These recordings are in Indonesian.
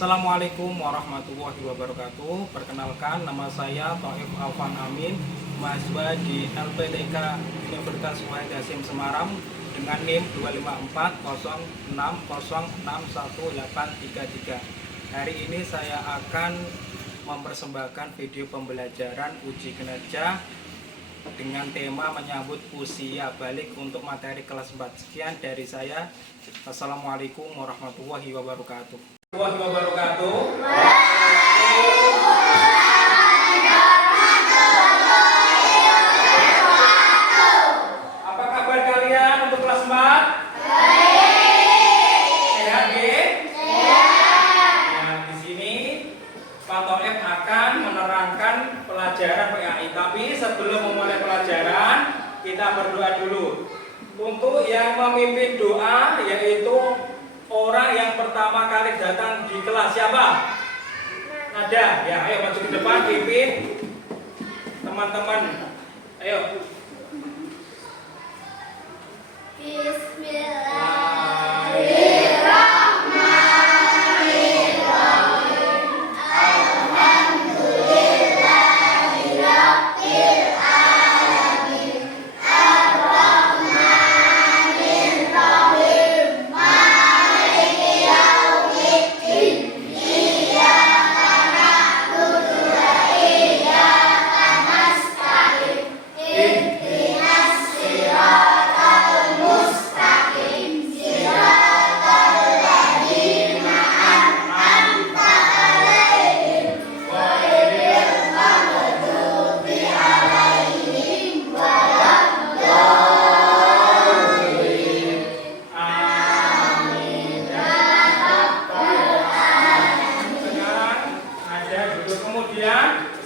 Assalamualaikum warahmatullahi wabarakatuh. Perkenalkan, nama saya Thaif Alfan Amin, mahasiswa di LPTK Universitas Wahid Hasyim Semarang dengan NIM 25406061833. Hari ini saya akan mempersembahkan video pembelajaran uji kinerja dengan tema menyambut usia balik untuk materi kelas 4. Sekian dari saya. Assalamualaikum warahmatullahi wabarakatuh. Apa kabar kalian untuk kelas 4? Sehat, nggih? Nah, di sini Pak Thaif akan menerangkan pelajaran PAI. Tapi sebelum memulai pelajaran, kita berdoa dulu. Untuk yang memimpin doa yaitu orang yang pertama kali datang di kelas, siapa? Nada, ya, ayo maju ke depan, pimpin teman-teman. Ayo.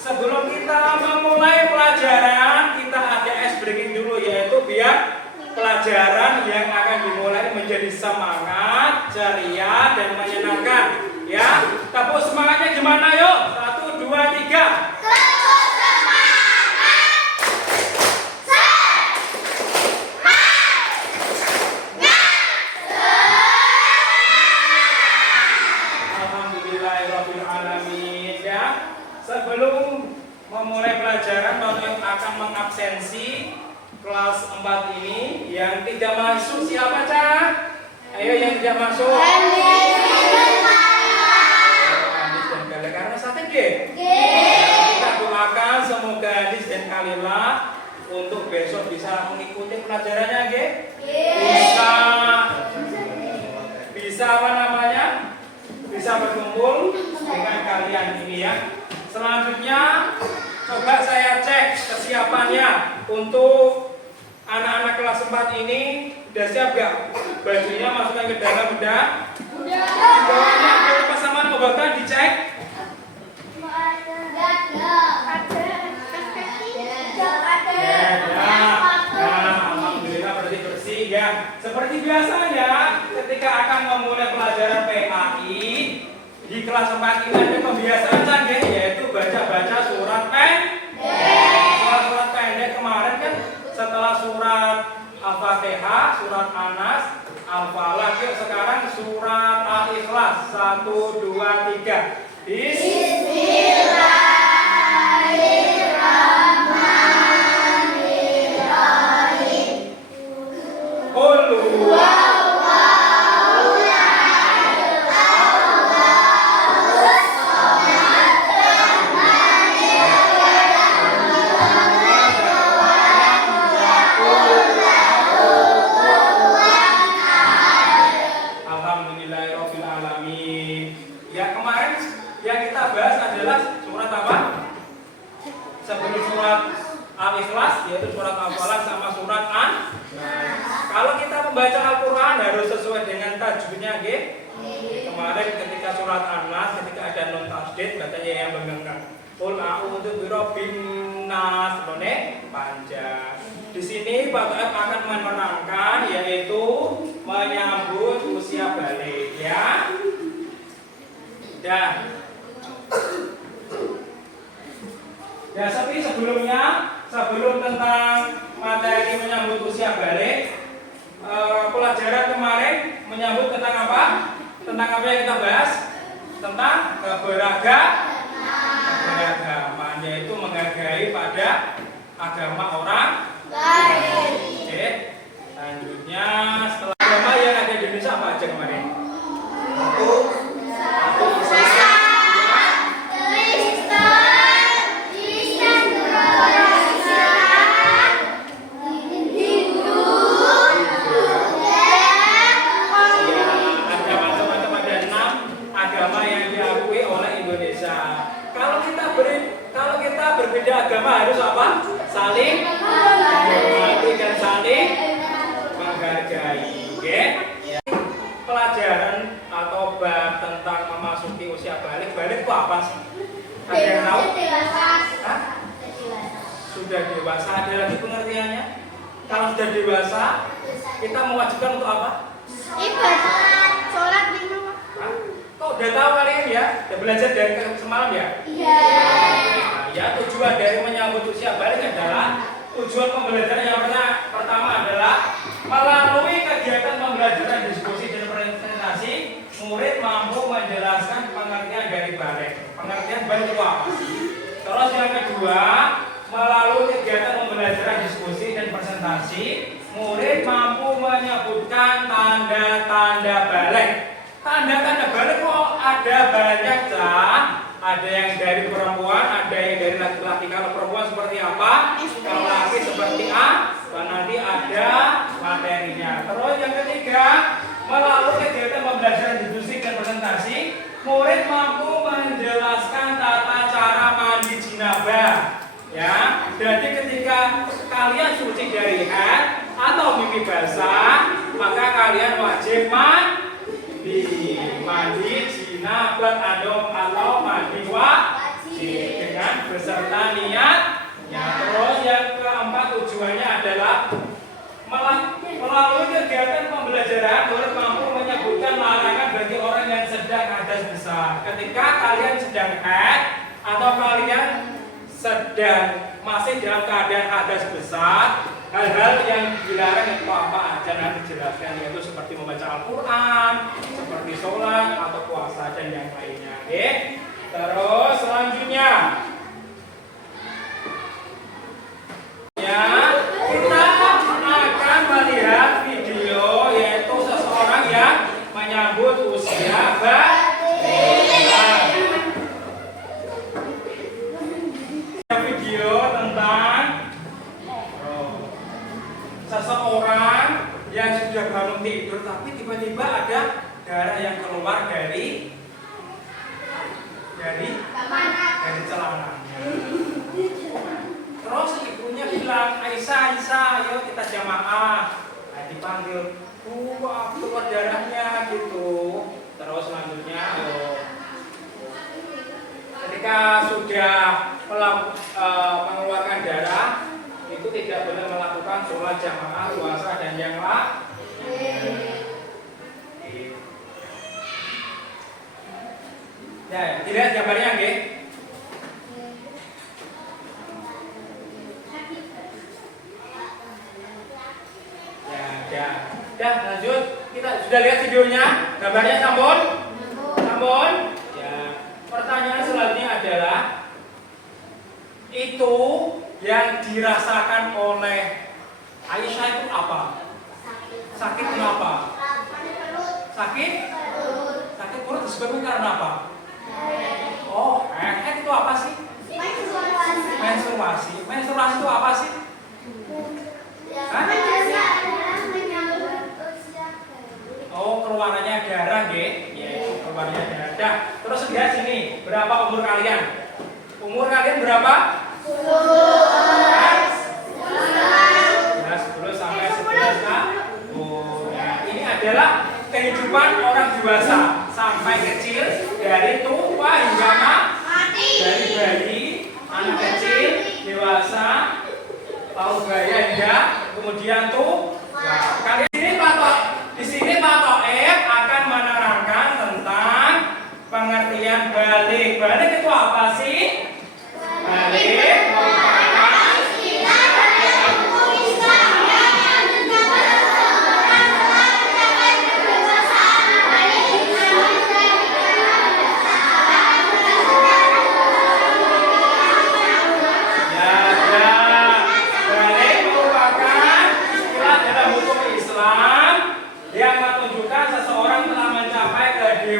Sebelum kita memulai pelajaran, kita ada ice breaking dulu, yaitu biar pelajaran yang akan dimulai menjadi semangat, ceria, dan menyenangkan. Ya, tepuk semangatnya gimana yuk? 1, 2, 3. Sebelum memulai pelajaran, Pak Thaif akan mengabsensi kelas 4 ini. Yang tidak masuk siapa, Cak? Ayo yang tidak masuk. Andis dan Kalila. Karena sakit, nggih? Kita doakan semoga Andis dan Kalila untuk besok bisa mengikuti pelajarannya, nggih? Bisa apa namanya? Bisa berkumpul dengan kalian ini ya. Selanjutnya, coba saya cek kesiapannya untuk anak-anak kelas 4 ini. Udah siap gak? Bajunya masukkan ke dalam, udah? Udah. Bawahnya ada pasangan obatnya dicek? Alhamdulillah berarti bersih ya. Seperti biasanya, ketika akan memulai pelajaran PAI di kelas 4 ini ada pembiasaan canggih, yaitu baca-baca surat pendek. Surat pendek kemarin kan setelah surat Al-Fatihah, surat Anas, Al-Falaq. Yuk sekarang surat Al-Ikhlas. 1, 2, 3. Bismillahirrahmanirrahim. Qul Al-Ikhlas, yaitu surat Al-Falaq sama surat An. Kalau kita membaca Al-Quran harus sesuai dengan tajwidnya, nggih. Kemarin ketika surat An-Nas, ketika ada nun tasydid, bacanya yang bengkak. Qul a'udzu birabbin nas, none panjang. Di sini Pak Thaif akan menerangkan yaitu menyambut usia balik, ya. Ya, tapi sebelum tentang materi menyambut usia balik, pelajaran kemarin menyambut tentang apa? Tentang apa yang kita bahas? tentang keberagaman, yaitu menghargai pada agama orang lain. Oke. Selanjutnya, setelah agama yang ada di Indonesia apa aja kemarin? Satu Islam, berbeda agama harus apa? Saling menghormati dan saling menghargai. Oke? Pelajaran atau bab tentang memasuki usia balik itu apa sih? Ada yang tahu? Hah? Sudah dewasa. Ada lagi pengertiannya? Kalau sudah dewasa, kita mewajibkan untuk apa? Ibadah, sholat lima waktu. Kok udah tahu kalian ya? Udah belajar dari semalam ya? Iya. Ya, tujuan dari menyambut usia balik adalah tujuan pembelajaran yang pertama adalah melalui kegiatan pembelajaran, diskusi dan presentasi, murid mampu menjelaskan pengertian dari balik. Pengertian balik itu apa sih? Terus yang kedua, melalui kegiatan pembelajaran, diskusi dan presentasi, murid mampu menyebutkan tanda-tanda balik. Tanda-tanda balik kok ada banyak, Cah. Ada yang dari perempuan, ada yang dari laki-laki. Kalau perempuan seperti apa? Kalau laki seperti A. Dan nanti ada materinya. Terus yang ketiga, melalui kegiatan pembelajaran diskusi dan presentasi, murid mampu menjelaskan tata cara mandi jinabah. Ya, jadi ketika kalian suci dari haid atau mimpi basah, maka kalian wajib mandi jinabah atau mandi wajib dengan beserta niatnya. Terus yang keempat, tujuannya adalah melalui kegiatan pembelajaran, murid mampu menyebutkan larangan bagi orang yang sedang hadas besar. Ketika kalian sedang haid atau kalian sedang masih dalam keadaan hadas besar, hal-hal yang dilarang itu apa aja nanti dijelaskan, yaitu seperti membaca Al-Quran, seperti sholat atau puasa dan yang lainnya. Oke. Terus selanjutnya, ya, kita akan melihat video yaitu seseorang yang menyambut usia balik. Video tentang seseorang yang sudah bangun tidur tapi tiba-tiba ada darah yang keluar dari celananya. Terus ibunya bilang, Aisyah, ayo kita jamaah. Nah, dipanggil, keluar darahnya gitu. Terus selanjutnya, ketika sudah mengeluarkan darah, itu tidak boleh melakukan sholat jamaah, puasa dan yang lain. Ya, dilihat gambarnya, nggih. Ya, lanjut. Kita sudah lihat videonya, gambarnya sampun? Sampun? Ya. Pertanyaan selanjutnya adalah, itu yang dirasakan oleh Aisyah itu apa? Sakit kenapa? Sakit perut disebabkan karena apa? Oh, itu apa sih? Menstruasi. Menstruasi itu apa sih? Hah? Oh, keluarannya darah, nggih. Ya, keluarannya darah. Terus lihat sini, berapa umur kalian? Umur kalian berapa? 10 sampai 11 tahun. Ya, ini adalah kehidupan orang dewasa sampai kecil, dari tua hingga mati, dari bayi, anak kecil, dewasa, paubaya hingga kemudian tua. Kali ini Pak Toib akan menerangkan tentang pengertian balik. Balik itu apa sih? Balik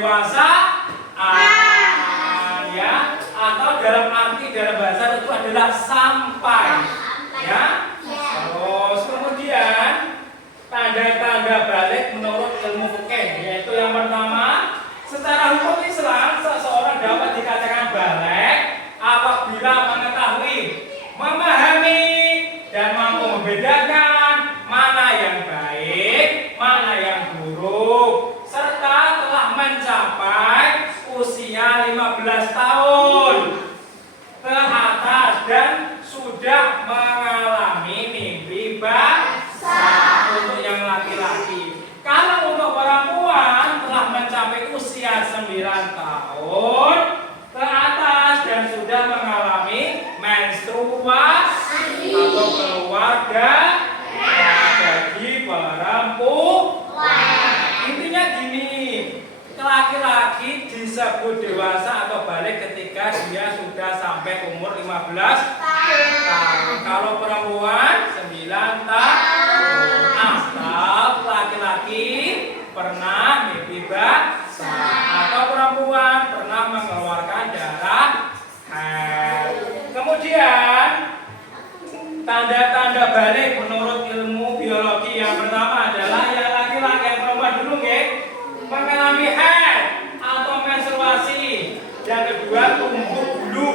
pendewasaan ya, atau dalam arti dalam bahasa itu adalah sampai ya. Terus kemudian tanda-tanda balik menurut ilmu fikih, yaitu yang pertama, secara hukum Islam seseorang dapat dikatakan balik apabila mengetahui, memahami dan mampu membedakan mana yang baik, mana yang buruk, serta telah mencapai usia 15 tahun ke atas dan sudah mengalami mimpi basah untuk yang laki-laki. Kalau untuk perempuan telah mencapai usia 9 tahun ke atas dan sudah mengalami menstruasi atau keluarga bagi perempuan. Intinya gini, laki-laki disebut dewasa atau balik ketika dia sudah sampai umur 15 tahun. Kalau perempuan 9 tahun. Asal laki-laki pernah mimpi basah atau perempuan pernah mengeluarkan darah haid. Kemudian tanda-tanda balik menurut ilmu biologi yang pertama adalah yang laki-laki, yang perempuan dulu nggih, mengalami haid atau menstruasi. Yang kedua tumbuh bulu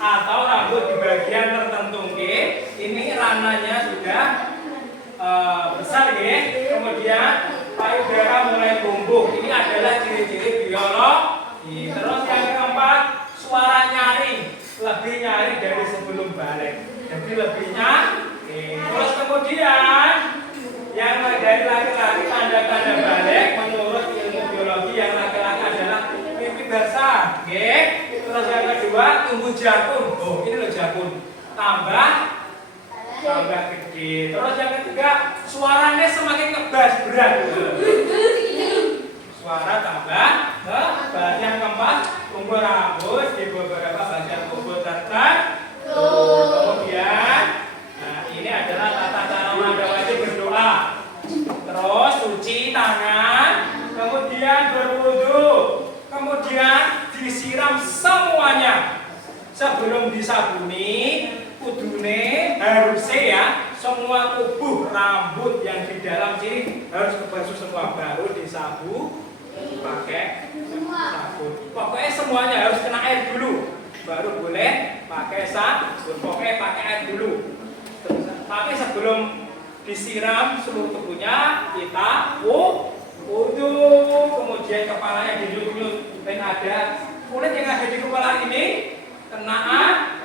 atau rambut di bagian tertentu nggih. Ini rananya sudah besar nggih. Kemudian payudara mulai tumbuh. Ini adalah ciri-ciri biologi. Terus yang keempat, suara nyaring, lebih nyaring dari sebelum balik. Jadi lebih nyaring. Terus kemudian yang dari laki-laki tanda-tanda balik menurut ilmu biologi yang laki-laki adalah mimpi basah, nggih. Terus yang kedua tumbuh jakun. Oh, ini loh jakun. Tambah gede. Terus yang ketiga suaranya semakin ngebas berat. Suara tambah ngebas. Yang keempat tumbuh rambut di beberapa bagian tubuh tertentu. Kemudian ini adalah tata cara mandi wajib berdoa. Terus cuci tangan, kemudian berwudu, kemudian disiram semuanya. Sebelum disabuni, kudune harusnya ya, semua tubuh rambut yang di dalam sini harus kebasuh semua, baru disabu pakai sabun. Pokoknya semuanya harus kena air dulu, baru boleh pakai sabun. Pokoknya pakai air dulu. Tapi sebelum disiram seluruh tubuhnya kita wudu, kemudian kepalanya dinyut-nyut dan ada kulit yang ada di kepala ini kena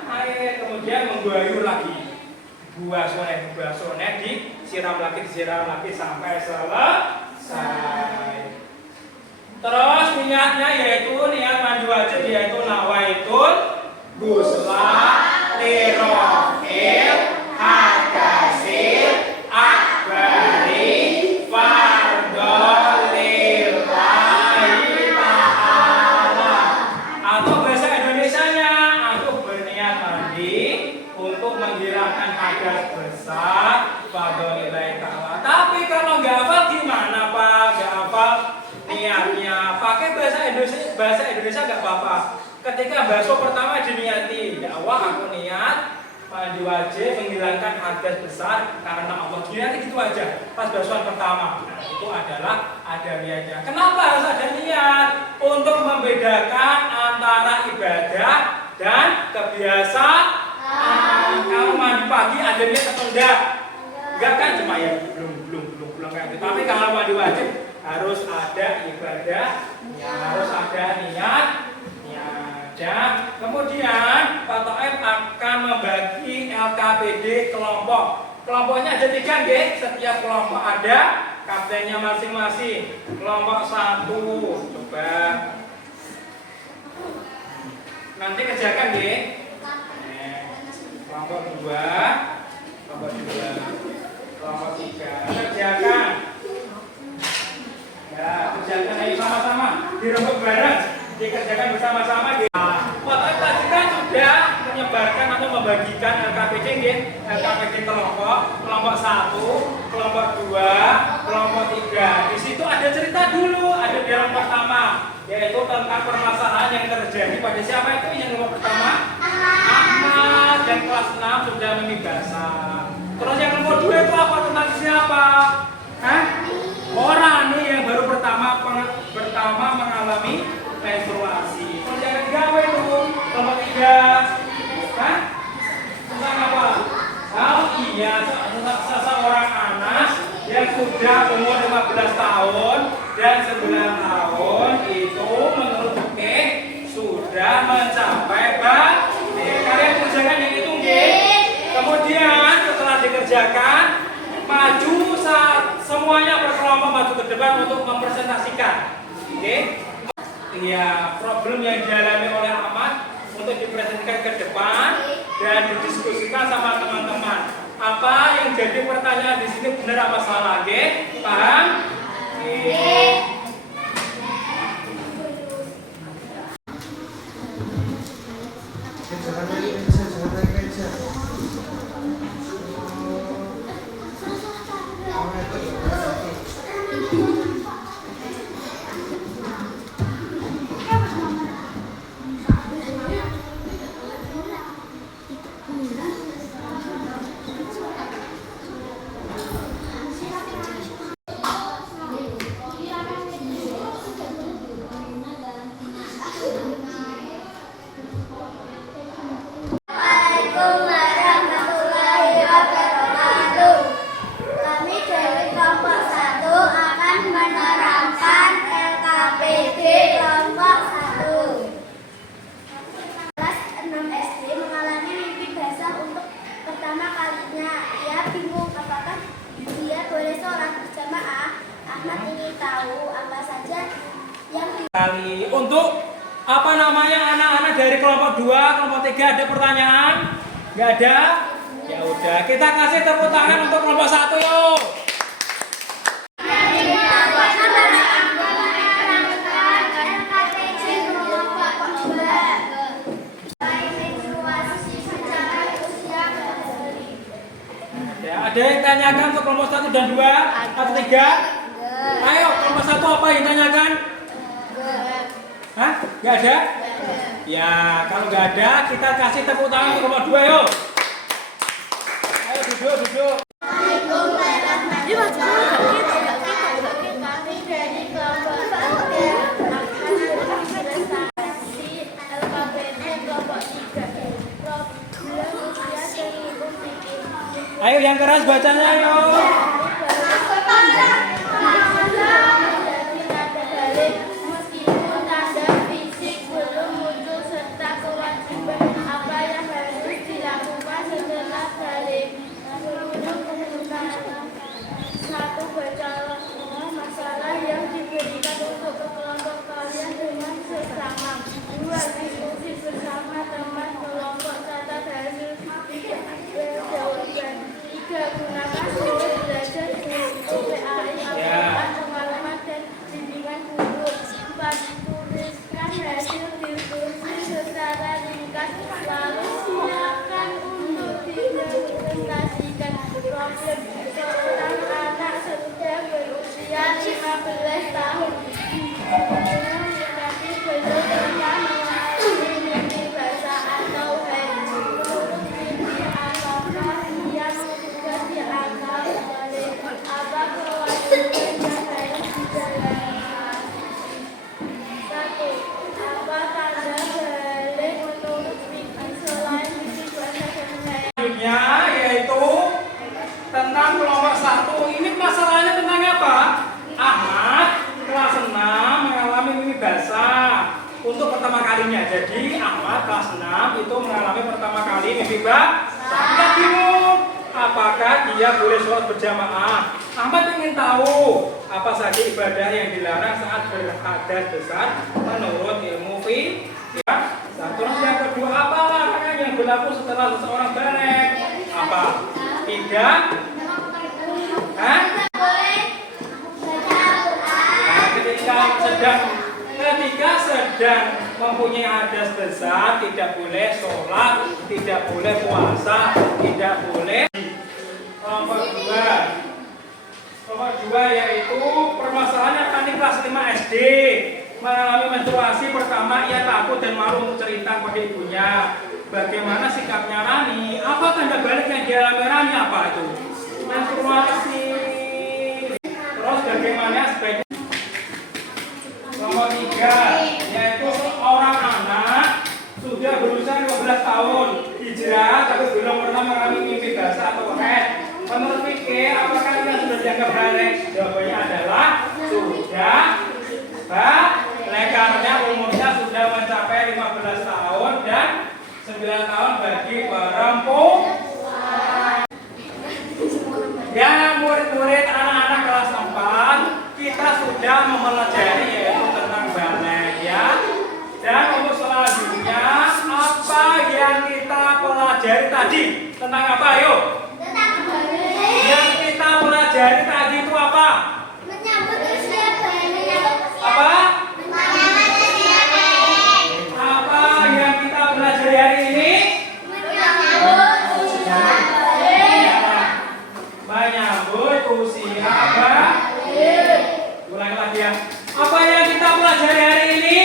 air, kemudian mengguyur lagi, buah sone disiram lagi sampai selesai. Terus niatnya yaitu niat mandi wajib, yaitu nawaitul ghusla lirofil hadasil akbari fardhol lillahi ta'ala. Atau bahasa Indonesianya, aku berniat mandi untuk menghilangkan hadas besar fardhol lillahi ta'ala. Tapi kalau nggak hafal gimana Pak? Nggak hafal niatnya, pakai bahasa Indonesia nggak apa-apa. Ketika basuh pertama diniati, ya Allah aku niat mandi wajib menghilangkan hadas besar karena Allah. Diniati gitu aja. Pas basuhan pertama, nah, itu adalah ada niatnya. Kenapa harus ada niat? Untuk membedakan antara ibadah dan kebiasaan. Kalau mandi pagi ada niat atau enggak? Enggak kan, cuma ya belum kayak gitu. Tapi kalau mandi wajib harus ada ibadah, ya harus ada niat. Kemudian Pak Toib akan membagi LKPD kelompok. Kelompoknya ada 3 nggih. Setiap kelompok ada kaptennya masing-masing. Kelompok 1 coba nanti kerjakan nggih. Kelompok 2, kelompok 3 kerjakan. Ya, kerjakan ayo sama-sama. Dirembuk bareng. Dikerjakan bersama-sama. Pak tadi kan sudah menyebarkan atau membagikan LKPD, LKPD kelompok 1 kelompok 2, kelompok 3. Di situ ada cerita dulu, ada dialog pertama, yaitu tentang permasalahan yang terjadi pada siapa itu yang kelompok pertama? Ahmad, dan kelas 6 sudah mimpi basah. Terus yang kelompok 2 itu apa, tentang siapa? Hah? Orang nih yang baru pertama mengalami menstruasi. Terus yang ketiga apa itu? Kelompok 3. Hah? Tentang apa? Oh iya, seseorang anak yang sudah umur 15 tahun dan 9 tahun itu menurut fikih sudah mencapai balik. Kalian kerjakan yang itu nggih? Kemudian setelah dikerjakan, maju semuanya berkelompok maju ke depan untuk mempresentasikan. Oke? Iya, problem yang dialami oleh Ahmad untuk dipresentasikan ke depan dan didiskusikan sama teman-teman. Apa yang jadi pertanyaan di sini benar apa salah? Oke? Paham? Oke. Untuk apa namanya anak-anak dari kelompok 2, kelompok 3 ada pertanyaan? Nggak ada? Ya udah, kita kasih tepuk tangan untuk kelompok 1 yuk. Ya, ada yang tanyakan untuk kelompok 1 dan 2 atau 3? Ayo, kelompok 1 apa yang tanyakan? Hah? Nggak ada? Ya, kalau nggak ada, kita kasih tepuk tangan untuk kelompok 2 yuk. Ayo duduk. Ayo yang keras bacanya yuk. Yaitu tentang kelompok 1. Ini masalahnya tentang apa? Ahmad kelas 6 mengalami mimpi basah untuk pertama kalinya. Jadi Ahmad kelas 6 itu mengalami pertama kali mimpi basah. Kita bingung apakah dia boleh sholat berjamaah. Ahmad ingin tahu apa saja ibadah yang dilarang saat berhadas besar menurut ilmu fikih. Terus yang kedua, apa larangan yang berlaku setelah seseorang balik? Apa? 3? Hah? Ketika sedang mempunyai hadas besar, tidak boleh sholat, tidak boleh puasa, tidak boleh. Kelompok 2, Nomor 2 yaitu permasalahan anak kelas 5 SD mengalami menstruasi pertama, ia takut dan malu untuk cerita kepada ibunya. Bagaimana sikapnya Rani? Apa tanda balik yang dialami Rani? Apa itu? Menstruasi. Terus bagaimana sebaiknya? Nomor 3 yaitu seorang anak sudah berusia 15 tahun hijrah tapi belum pernah mengalami mimpi basah atau head. Menurut fikih, apakah ia sudah dianggap balik? Jawabannya adalah sudah balik karena umurnya sudah mencapai 15 tahun dan 9 tahun bagi perempuan. Ya, murid-murid anak-anak kelas 4 kita sudah mempelajari yaitu tentang balik ya. Dan untuk selanjutnya apa yang kita pelajari tadi? Tentang apa ayo? Yang kita pelajari tadi itu apa? Menyambut usia balik. Apa? Menyambut usia balik. Apa yang kita pelajari hari ini? Menyambut usia balik. Menyambut usia balik. Ulang lagi ya. Apa yang kita pelajari hari ini?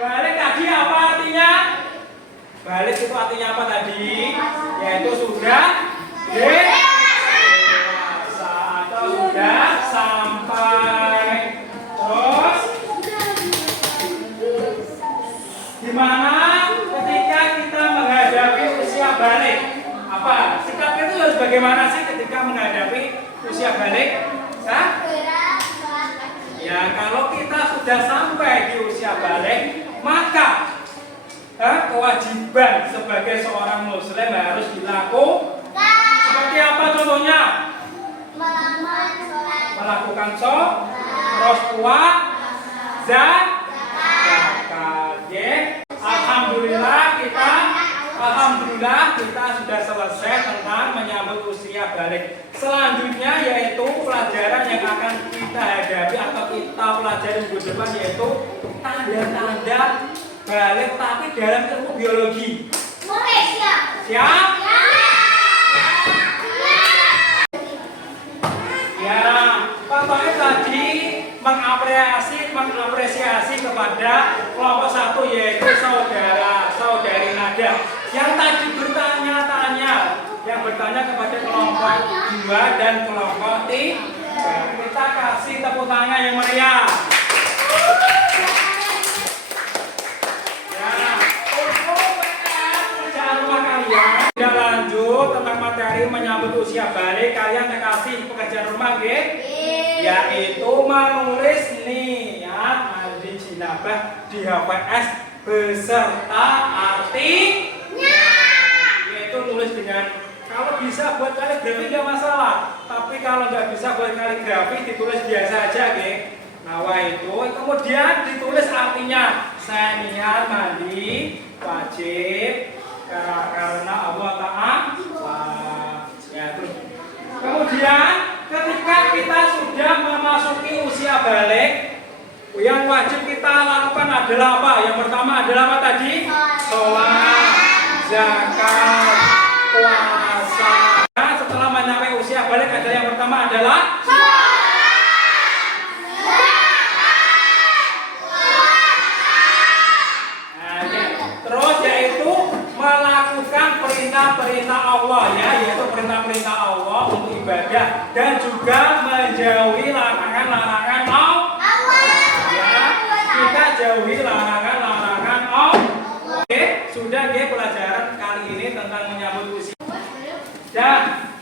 Balik tadi apa artinya? Balik itu artinya apa tadi? Yaitu sudah dewasa atau sudah sampai. Terus gimana ketika kita menghadapi usia balik? Apa? Sikap itu harus bagaimana sih ketika menghadapi usia balik? Hah? Ya kalau kita sudah sampai di usia balik, maka kewajiban sebagai seorang muslim harus dilakukan. Seperti apa contohnya? Melakukan sholat, terus puasa, zakat. Alhamdulillah kita sudah selesai tentang menyambut usia balik. Selanjutnya yaitu pelajaran yang akan kita hadapi atau kita pelajari minggu depan yaitu tanda-tanda balik tapi dalam ilmu biologi. Siap? Ya, contohnya tadi mengapresiasi kepada kelompok 1 yaitu saudari Nada yang tadi bertanya-tanya, yang bertanya kepada kelompok 2 dan kelompok 3. Kita kasih tepuk tangan yang meriah. Kita lanjut tentang materi menyambut usia balik. Kalian kasih pekerjaan rumah yaitu menulis niat mandi jinabah di HVS beserta artinya. Yaitu nulis dengan, kalau bisa buat kaligrafi nggak masalah, tapi kalau nggak bisa buat kaligrafi ditulis biasa aja Nah itu kemudian ditulis artinya. Saya niat mandi wajib karena Allah Ta'ala. Ya, terus kemudian ketika kita sudah memasuki usia balik, yang wajib kita lakukan adalah apa? Yang pertama adalah apa tadi? Sholat, zakat, puasa. Nah, setelah mencapai usia balik adalah yang pertama adalah perintah Allah ya, yaitu perintah-perintah Allah untuk ibadah dan juga menjauhi larangan-larangan Allah. Ya, kita jauhi larangan-larangan Allah. Oke, sudah pelajaran kali ini tentang menyambut usia. Dan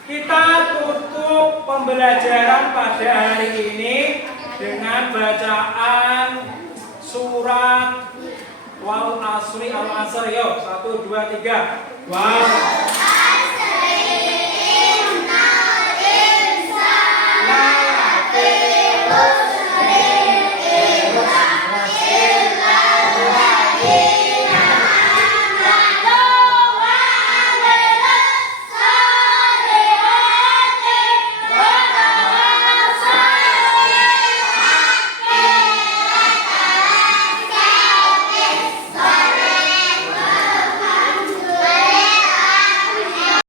kita tutup pembelajaran pada hari ini dengan bacaan surat Wal Asri Al Asr. Yuk, 1, 2, 3. Wow.